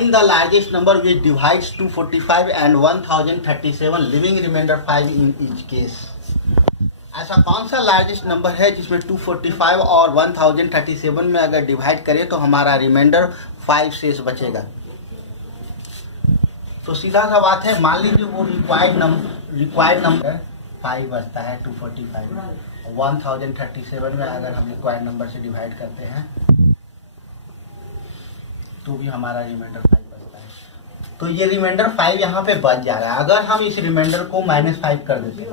Find the largest number which divides 245 and 1037, leaving remainder 5 in each case. ऐसा कौन सा largest number है जिसमें 245 और 1037 में अगर डिवाइड करें तो हमारा रिमाइंडर 5 शेष बचेगा। तो सीधा सा बात है, मान लीजिए वो रिक्वायर्ड नंबर 5 बचता है 245, 1037 में अगर हम रिक्वायर्ड नंबर से डिवाइड करते हैं तो भी हमारा रिमाइंडर 5 बचता है। तो ये रिमाइंडर 5 यहाँ पे बच जा रहा है। अगर हम इस रिमाइंडर को -5 कर देते हैं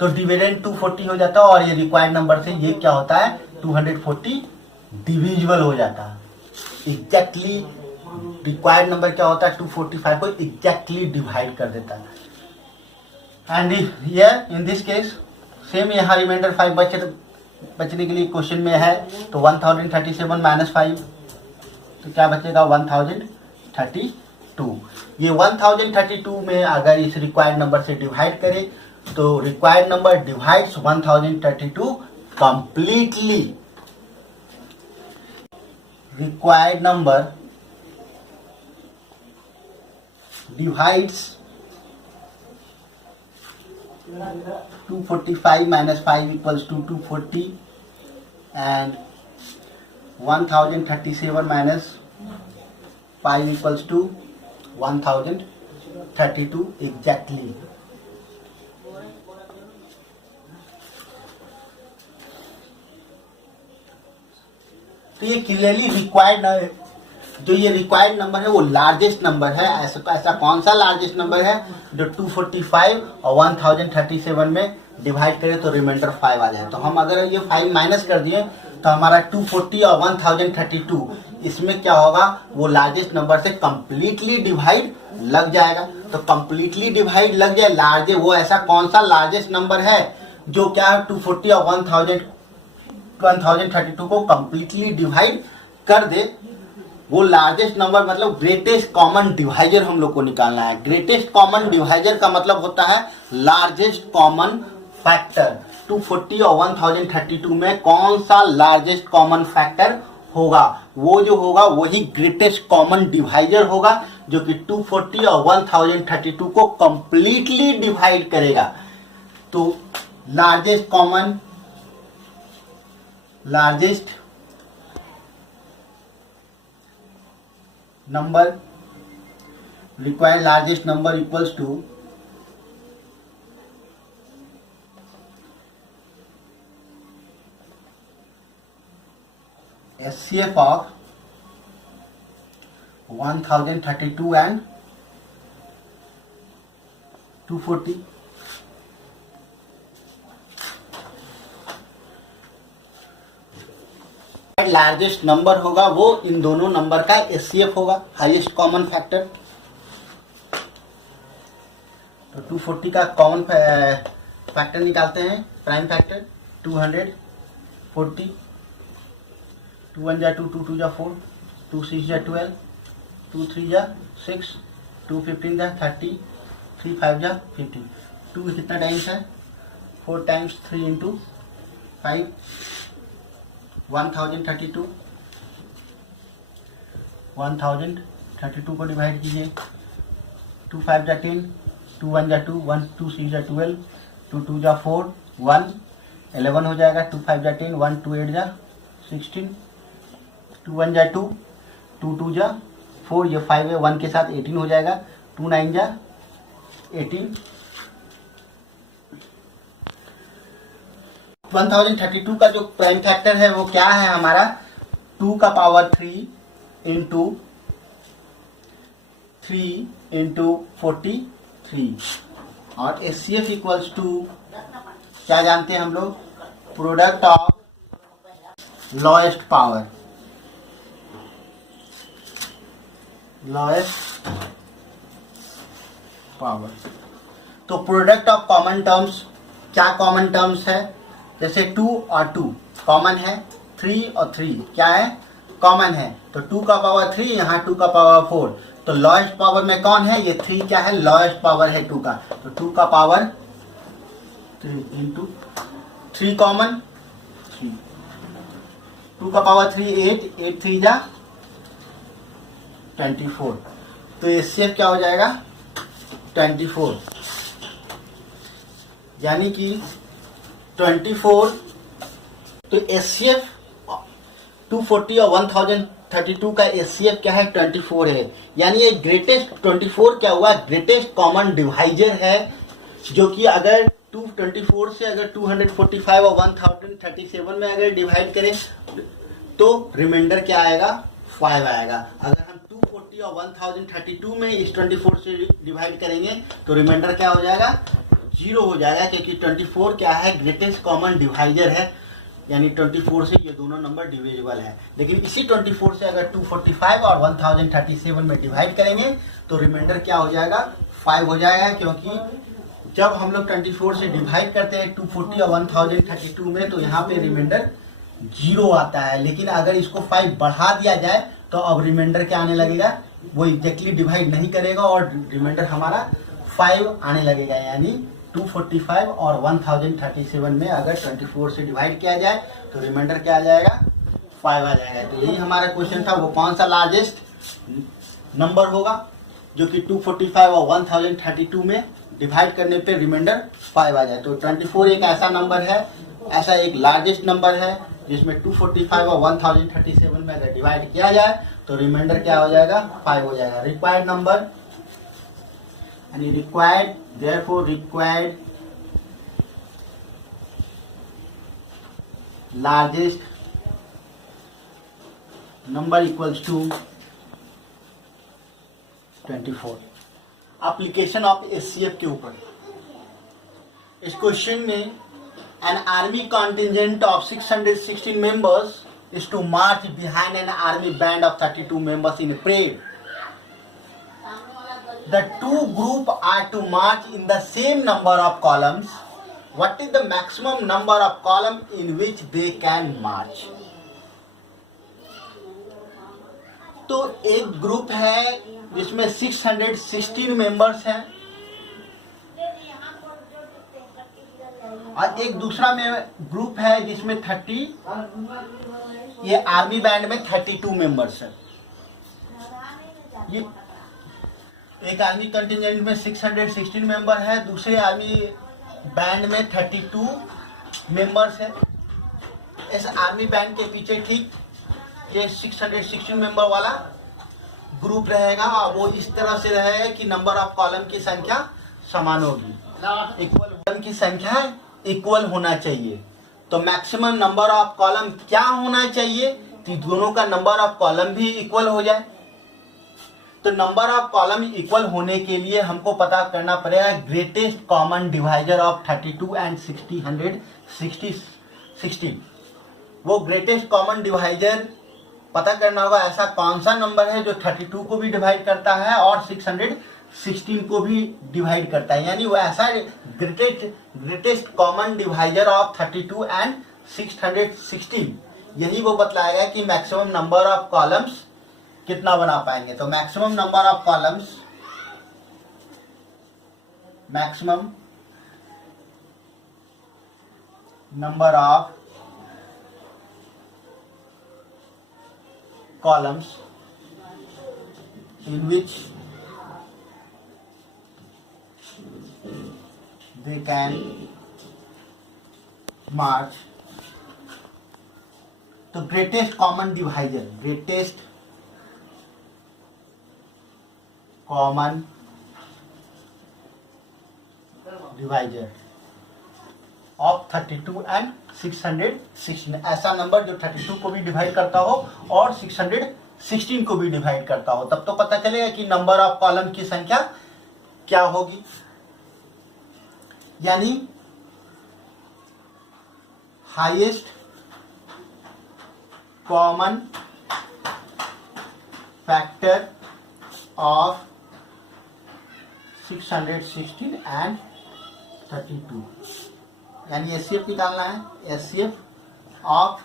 तो डिविडेंड 240 हो जाता है और ये रिक्वायर्ड नंबर से ये क्या होता है 240 डिविजिबल हो जाता है। एग्जैक्टली रिक्वायर्ड नंबर क्या होता है 245 को एग्जैक्टली डिवाइड कर देता है। And here in this case same यहाँ रिमाइंडर 5 बचने के लिए क्वेश्चन में है, तो 1037 -5 तो क्या बचेगा 1032। ये 1032 में अगर इस रिक्वायर्ड नंबर से डिवाइड करें तो required number divides 1032 completely. Required number divides 245 -5 equals to 240 and 1037 -5 equals to 1032 exactly। तो ये क्लियरली रिक्वायर्ड जो ये रिक्वायर्ड नंबर है वो लार्जेस्ट नंबर है। ऐसा कौन सा लार्जेस्ट नंबर है जो 245 और 1037 में डिवाइड करें तो रिमाइंडर 5 आ जाए। तो हम अगर ये 5 माइनस कर दिए तो हमारा 240 और 1032 इसमें क्या होगा वो लार्जेस्ट नंबर से कंप्लीटली डिवाइड लग जाएगा। तो कंप्लीटली डिवाइड लग जाए लार्जेस्ट, वो ऐसा कौन सा लार्जेस्ट नंबर है जो क्या 240 और 1032 को कंप्लीटली डिवाइड कर दे। वो लार्जेस्ट नंबर मतलब ग्रेटेस्ट कॉमन डिवाइजर हम लोग को निकालना है। ग्रेटेस्ट कॉमन डिवाइजर का मतलब होता है लार्जेस्ट कॉमन फैक्टर। 240 और 1032 में कौन सा लार्जेस्ट कॉमन फैक्टर होगा, वो जो होगा वही ग्रेटेस्ट कॉमन डिवाइजर होगा जो कि 240 और 1032 को कंप्लीटली डिवाइड करेगा। तो largest number required largest number equals to SCF of 1032 and 240। Largest number होगा वो इन दोनों नंबर का एचसीएफ होगा, हाईएस्ट कॉमन फैक्टर। तो 240 का कॉमन फैक्टर निकालते हैं, प्राइम फैक्टर 240, 2 1 जा 2, 2 2 जा 4, 2 6 जा 12, 2 3 जा 6, 2 15 जा 30, 3 5 जा 50। 2 कितना टाइम्स है 4 टाइम्स 3 इंटू 5 1032 को डिवाइड कीजिए। 2 5 जा 10, 2 1 जा 2, 1 2 6 जा 12, 2 2 जा 4, 1 11 हो जाएगा। 2 5 जा 10, 1 2 8 जा 16, 2 1 जा 2, 2 2 जा 4, ये 5 है 1 के साथ 18 हो जाएगा। 2 9 जा 18। 1032 का जो प्राइम फैक्टर है वो क्या है हमारा 2 का पावर 3 इंटू 3 इंटू 43 और एचसीएफ इक्वल्स टू क्या जानते हैं हम लोग, प्रोडक्ट ऑफ लोएस्ट पावर। तो प्रोडक्ट ऑफ कॉमन टर्म्स, क्या कॉमन टर्म्स है, जैसे 2 और 2 कॉमन है, 3 और 3 क्या है कॉमन है। तो 2 का पावर 3, यहाँ 2 का पावर 4, तो लोएस्ट पावर में कौन है, ये 3 क्या है लोएस्ट पावर है 2 का। तो 2 का पावर 3 इंटू 3 कॉमन 3, 2 का पावर 3 8, 8 3 जा 24। तो एचसीएफ क्या हो जाएगा 24, यानी कि 24। तो एचसीएफ 240 और 1032 का एचसीएफ क्या है 24 है, यानी ये ग्रेटेस्ट 24 क्या हुआ ग्रेटेस्ट कॉमन डिवाइजर है, जो कि अगर 224 से अगर 245 और 1037 में अगर डिवाइड करें तो रिमाइंडर क्या आएगा 5 आएगा। अगर हम 240 और 1032 में इस 24 से डिवाइड करेंगे तो रिमाइंडर क्या हो जाएगा 0 हो जाएगा, क्योंकि 24 क्या है ग्रेटेस्ट कॉमन डिवाइजर है, यानी 24 से ये दोनों नंबर डिविजिबल है। लेकिन इसी 24 से अगर 245 और 1037 में डिवाइड करेंगे तो रिमाइंडर क्या हो जाएगा 5 हो जाएगा, क्योंकि जब हम लोग 24 से डिवाइड करते हैं 240 और 1032 में तो यहाँ पे रिमाइंडर 0 आता है। लेकिन अगर इसको 5 बढ़ा दिया जाए तो अब रिमाइंडर क्या आने लगेगा, वो एग्जैक्टली डिवाइड नहीं करेगा और रिमाइंडर हमारा 5 आने लगेगा, यानी 245 और 1037 में अगर 24 से डिवाइड किया जाए तो रिमाइंडर क्या आ जाएगा 5 आ जाएगा। तो यही हमारा क्वेश्चन था, वो कौन सा लार्जेस्ट नंबर होगा जो कि 245 और 1032 में डिवाइड करने पे रिमाइंडर 5 आ जाए। तो 24 एक ऐसा नंबर है, ऐसा एक लार्जेस्ट नंबर है जिसमें 245 और 1037 में अगर डिवाइड किया जाए तो रिमाइंडर क्या हो जाएगा 5 हो जाएगा। रिक्वायर्ड नंबर यानी required, therefore required largest number equals to 24। Application of HCF के ऊपर इस क्वेश्चन में an army contingent of 616 members is to march behind an army band of 32 members in a parade. The two groups are to march in the same number of columns. What is the maximum number of columns in which they can march? तो एक group है जिसमें 616 members हैं और एक दूसरा में group है जिसमें 30, ये आर्मी बैंड में 32 मेंबर्स है। ये एक आर्मी कंटिजेंट में 616 मेंबर है, दूसरे आर्मी बैंड में 32 मेंबर्स है। इस आर्मी बैंड के पीछे ठीक ये 616 मेंबर वाला ग्रुप रहेगा और वो इस तरह से रहेगा कि नंबर ऑफ कॉलम की संख्या समान होगी, इक्वल कॉलम की संख्या इक्वल होना चाहिए। तो मैक्सिमम नंबर ऑफ कॉलम क्या होना चाहिए कि दोनों का नंबर ऑफ कॉलम भी इक्वल हो जाए। तो नंबर ऑफ कॉलम इक्वल होने के लिए हमको पता करना पड़ेगा greatest common divisor of 32 and 16। वो ग्रेटेस्ट कॉमन डिवाइजर पता करना होगा ऐसा कौन सा नंबर है जो 32 को भी डिवाइड करता है और 616 को भी डिवाइड करता है, यानी वो ऐसा greatest common divisor of 32 and 616, यही वो बतलाएगा कि मैक्सिमम नंबर ऑफ कॉलम्स कितना बना पाएंगे। तो maximum number of columns, maximum number of columns in which they can march. तो greatest common divisor, greatest common divisor of 32 and 616, ऐसा नंबर जो 32 को भी डिवाइड करता हो और 616 को भी डिवाइड करता हो, तब तो पता चलेगा कि नंबर ऑफ कॉलम की संख्या क्या होगी। यानी highest common factor of 616 and 32, यानी एचसीएफ निकालना है, HCF of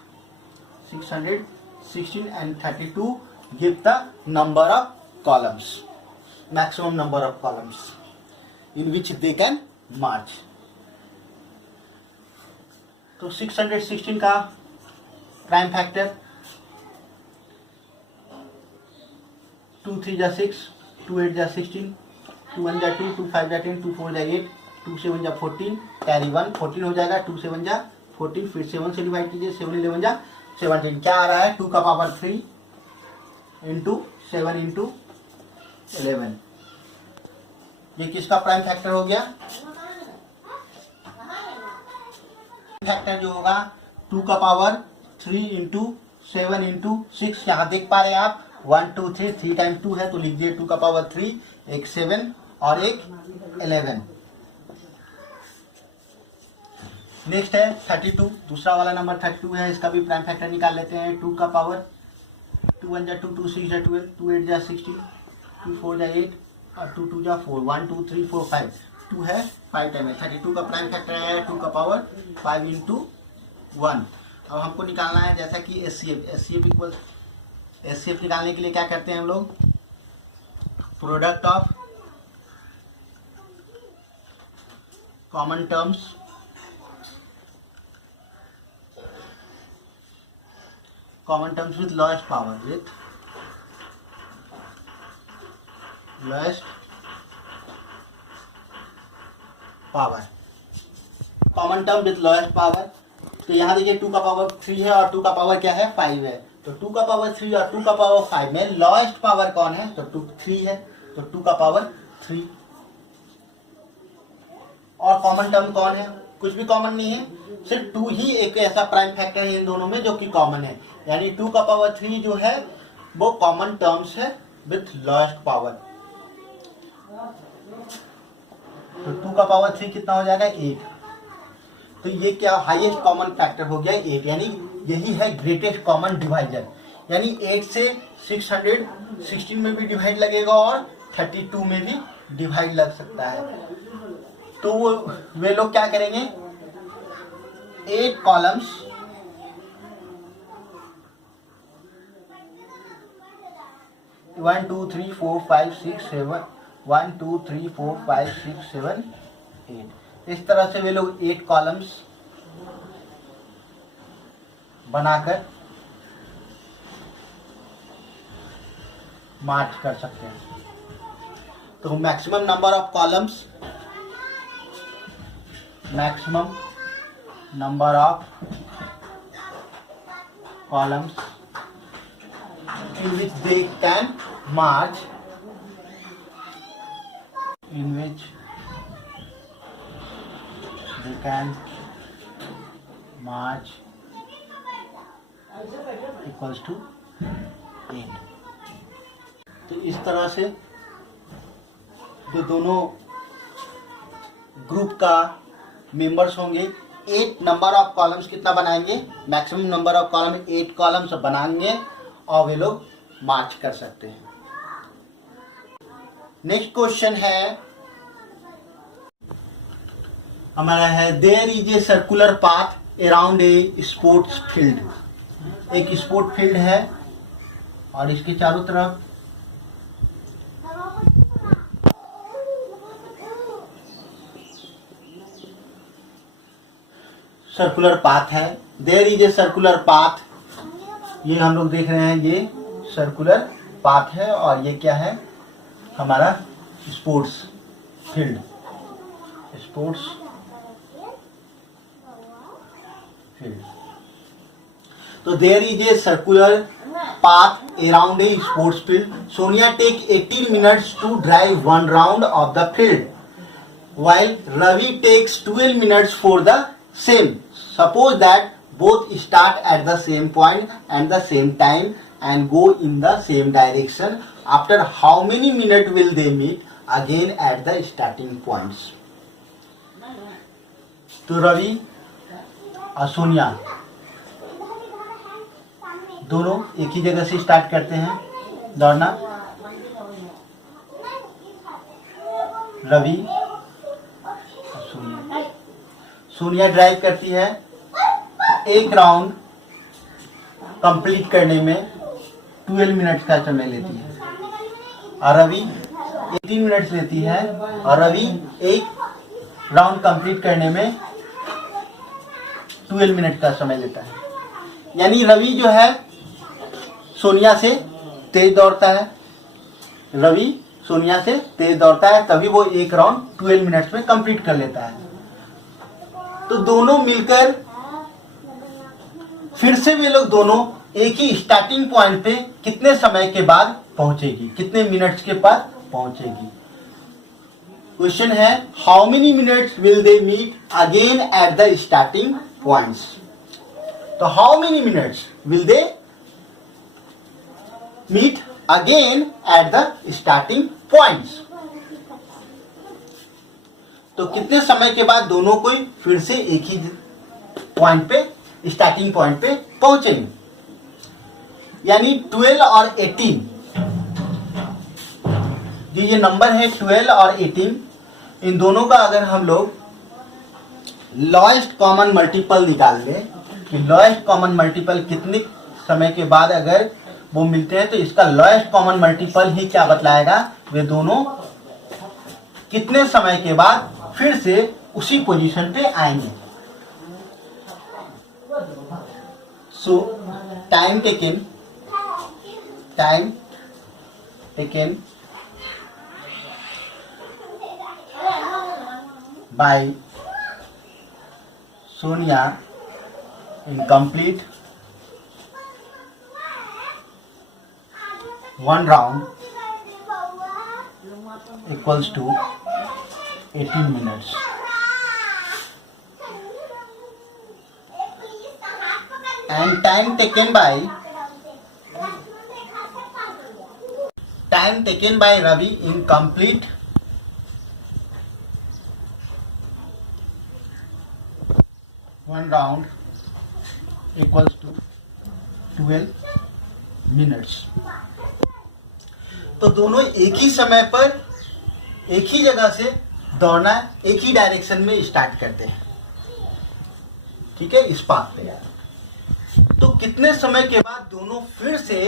616 and 32 give the number of columns, maximum number of columns in which they can march. तो 616 का प्राइम फैक्टर 2 3 जा 6, 2 8 जा 16, 2 1 जा 2, 2 5 जा 10, 2 4 जा 8, 2 7 जा 14, कैरी 1 14 हो जाएगा। 2 7 जा 14, फिर 7 से डिवाइड कीजिए, 7 11 जा 17। क्या आ रहा है? 2 का पावर 3 इंटू 7 इंटू 11। ये किसका प्राइम फैक्टर हो गया? फैक्टर जो होगा 2 का पावर 3 इंटू 7 इंटू 6। यहाँ देख पा रहे हैं आप 1 2 3, 3 टाइम 2 है तो लिख दिए 2 का पावर 3, एक 7 और एक 11। नेक्स्ट है 32, दूसरा वाला नंबर 32 है, इसका भी प्राइम फैक्टर निकाल लेते हैं। 2 का पावर 2 1 जा 2, 2 6 जा 12, 2 8 जा 16, 2 4 जा 8 और 2 2 जा 4, 1 2 3 4 5, 2 है 5 टाइम है। 32 का प्राइम फैक्टर है 2 का पावर 5 इंटू 1। अब हमको निकालना है जैसा कि एचसीएफ इक्वल, एचसीएफ निकालने के लिए क्या करते हैं हम लोग? Product of common terms with lowest power, common term with lowest power. तो यहाँ देखिए 2 का पावर 3 है और 2 का पावर क्या है? 5 है। तो 2 का पावर 3 और 2 का पावर 5 में लोएस्ट पावर कौन है? तो 3 है, तो 2 का पावर 3। और कॉमन टर्म कौन है? कुछ भी कॉमन नहीं है, सिर्फ 2 ही एक ऐसा प्राइम फैक्टर है इन दोनों में जो कि कॉमन है। यानी 2 का पावर 3 जो है वो कॉमन टर्म्स है विथ लोएस्ट पावर। तो 2 का पावर 3 कितना हो जाएगा? 8। तो ये क्या हाईएस्ट कॉमन फैक्टर हो गया 8, यानी यही है ग्रेटेस्ट कॉमन डिवाइजर। यानी 8 से 616 में भी डिवाइड लगेगा और 32 में भी डिवाइड लग सकता है। तो वे लोग क्या करेंगे? 8 columns one two three four five six seven 1 2 3 4 5 6 7 8 इस तरह से वे लोग 8 कॉलम्स बनाकर मार्च कर सकते हैं। तो maximum number of columns, maximum number of columns in which they can march, in which they can march equals to 8। तो इस तरह से जो दोनों ग्रुप का मेंबर्स होंगे 8 नंबर ऑफ कॉलम्स कितना बनाएंगे? Maximum number of column 8 columns बनाएंगे और वे लोग मार्च कर सकते हैं। नेक्स्ट क्वेश्चन है हमारा है there is a circular path around a sports field. एक स्पोर्ट फील्ड है और इसके चारों तरफ सर्कुलर पाथ है। There is a circular path, ये हम लोग देख रहे हैं, ये सर्कुलर पाथ है और ये क्या है? हमारा स्पोर्ट्स फील्ड, स्पोर्ट्स फील्ड। तो there is a circular path around a sports field. Sonia take 18 minutes to drive 1 round of the field while Ravi takes 12 minutes for the same. Suppose that both start at the same point and the same time and go in the same direction. After how many minutes will they meet again at the starting points? तो रवि और सोनिया दोनों एक ही जगह से start करते हैं दौड़ना। रवि और सोनिया ड्राइव करती है, एक राउंड कंप्लीट करने में 12 मिनट्स का समय लेती है और रवि 18 मिनट्स लेती है और रवि एक राउंड कंप्लीट करने में 12 मिनट का समय लेता है। यानी रवि जो है सोनिया से तेज दौड़ता है रवि सोनिया से तेज दौड़ता है, तभी वो एक राउंड 12 मिनट्स में कंप्लीट कर लेता है। तो दोनों मिलकर फिर से वे लोग दोनों एक ही स्टार्टिंग पॉइंट पे कितने समय के बाद पहुंचेगी, कितने मिनट्स के बाद पहुंचेगी। क्वेश्चन है how many minutes will they meet again at the starting points. तो how many minutes will they meet again at the starting points. तो कितने समय के बाद दोनों कोई फिर से एक ही पॉइंट पे, स्टार्टिंग पॉइंट पे पहुंचेंगे। यानी 12 और 18, ये नंबर है 12 और 18, इन दोनों का अगर हम लोग लॉएस्ट कॉमन मल्टीपल निकाल लें कि लॉएस्ट कॉमन मल्टीपल कितने समय के बाद अगर वो मिलते हैं, तो इसका लॉएस्ट कॉमन मल्टीपल ही क्या बतलाएगा, वे दोनों कितने समय के बाद फिर से उसी पोजीशन पे आएंगे। सो time taken by Sonia in complete one round equals to 18 minutes. And time taken by Ravi in complete one round equals to 12 minutes. तो दोनों एक ही समय पर एक ही जगह से दौड़ना, एक ही डायरेक्शन में स्टार्ट करते हैं, ठीक है, इस पाथ पे। तो कितने समय के बाद दोनों फिर से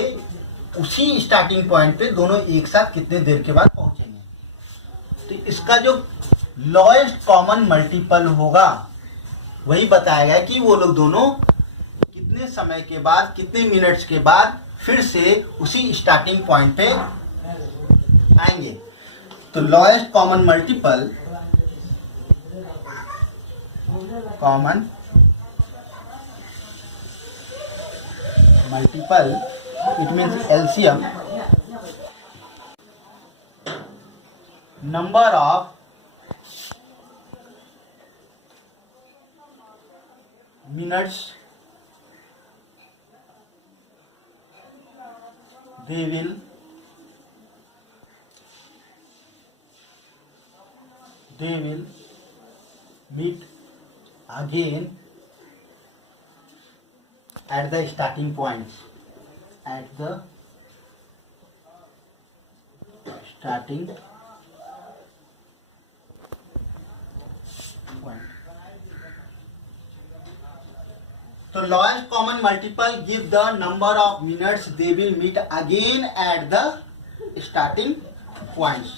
उसी स्टार्टिंग पॉइंट पे दोनों एक साथ कितने देर के बाद पहुंचेंगे। तो इसका जो लॉएस्ट कॉमन मल्टीपल होगा वही बताया गया कि वो लोग दोनों कितने समय के बाद, कितने मिनट्स के बाद फिर से उसी स्टार्टिंग पॉइंट पे आएंगे। तो lowest common multiple it means LCM, number of minutes they will meet again at the starting points. At the starting point. So lowest common multiple give the number of minutes they will meet again at the starting points.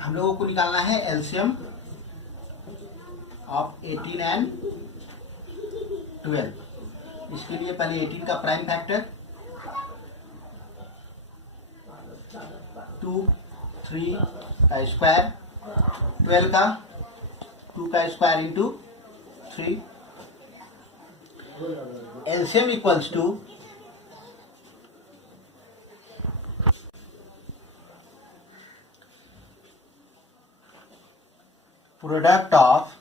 हम लोगों को निकालना है LCM of 18 and 12। इसके लिए पहले 18 का prime factor 2, 3 का स्क्वायर, 12 का 2 का square into 3, LCM equals to product of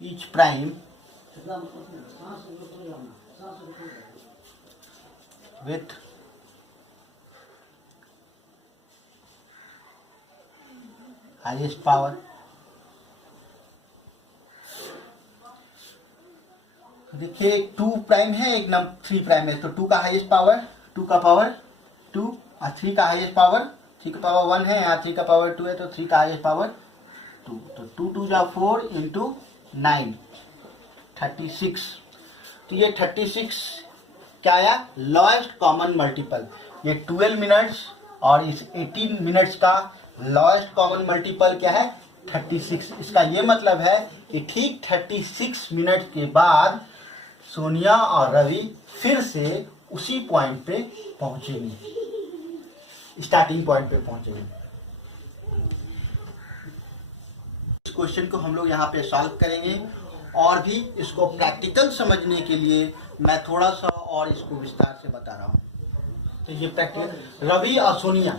each prime with highest power. देखिए 2 प्राइम है, एक नंबर 3 प्राइम है, तो 2 का हाईएस्ट पावर 2 का पावर 2 और 3 का हाईएस्ट पावर 3 का पावर 1 है, यहाँ 3 का पावर 2 है, तो 3 का हाईएस्ट पावर 2, तो 2 2 जा 4 इंटू 9 36। तो ये 36 क्या आया, लॉएस्ट कॉमन मल्टीपल। ये 12 मिनट्स और इस 18 मिनट्स का लॉएस्ट कॉमन मल्टीपल क्या है, 36। इसका ये मतलब है कि ठीक 36 मिनट के बाद सोनिया और रवि फिर से उसी पॉइंट पे पहुंचेंगे, स्टार्टिंग पॉइंट पे पहुंचेंगे। इस क्वेश्चन को हम लोग यहाँ पे सॉल्व करेंगे और भी इसको प्रैक्टिकल समझने के लिए मैं थोड़ा सा और इसको विस्तार से बता रहा हूँ। तो ये प्रैक्टिकल, रवि और सोनिया,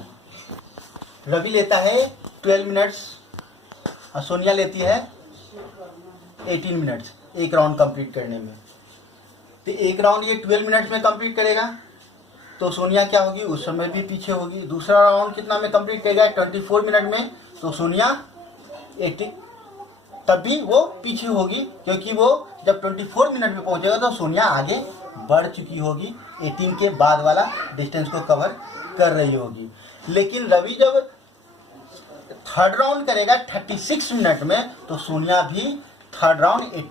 रवि लेता है 12 मिनट्स और सोनिया लेती है 18 मिनट्स एक राउंड कंप्लीट करने में। तो एक राउंड ये 12 मिनट्स में कंप्लीट करेगा तो सोनिया क्या होगी, उस समय भी पीछे होगी। दूसरा राउंड कितना में कंप्लीट करेगा, 24 मिनट में, तो सोनिया 80 तब भी वो पीछे होगी, क्योंकि वो जब 24 मिनट में पहुंचेगा तो सोनिया आगे बढ़ चुकी होगी, 18 के बाद वाला डिस्टेंस को कवर कर रही होगी। लेकिन रवि जब थर्ड राउंड करेगा 36 मिनट में, तो सोनिया भी थर्ड राउंड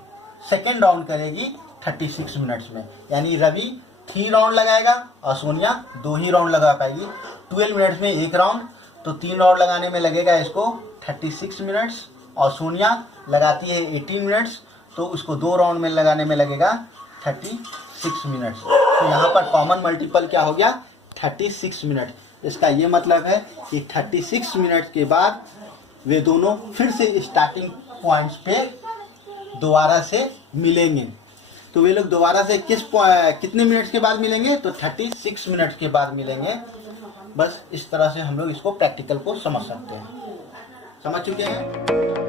सेकेंड राउंड करेगी 36 मिनट्स में। यानी रवि 3 राउंड लगाएगा और सोनिया 2 ही राउंड लगा पाएगी। 12 मिनट्स में एक राउंड, तो 3 राउंड लगाने में लगेगा इसको 36 मिनट्स, और सोनिया लगाती है 18 मिनट्स, तो उसको 2 राउंड में लगाने में लगेगा 36 मिनट्स। तो यहाँ पर कॉमन मल्टीपल क्या हो गया, 36 मिनट। इसका ये मतलब है कि 36 मिनट के बाद वे दोनों फिर से स्टार्टिंग पॉइंट्स पे दोबारा से मिलेंगे। तो वे लोग दोबारा से कितने मिनट्स के बाद मिलेंगे, तो 36 मिनट्स के बाद मिलेंगे। बस इस तरह से हम लोग इसको प्रैक्टिकल को समझ सकते हैं। समझ चुके हैं।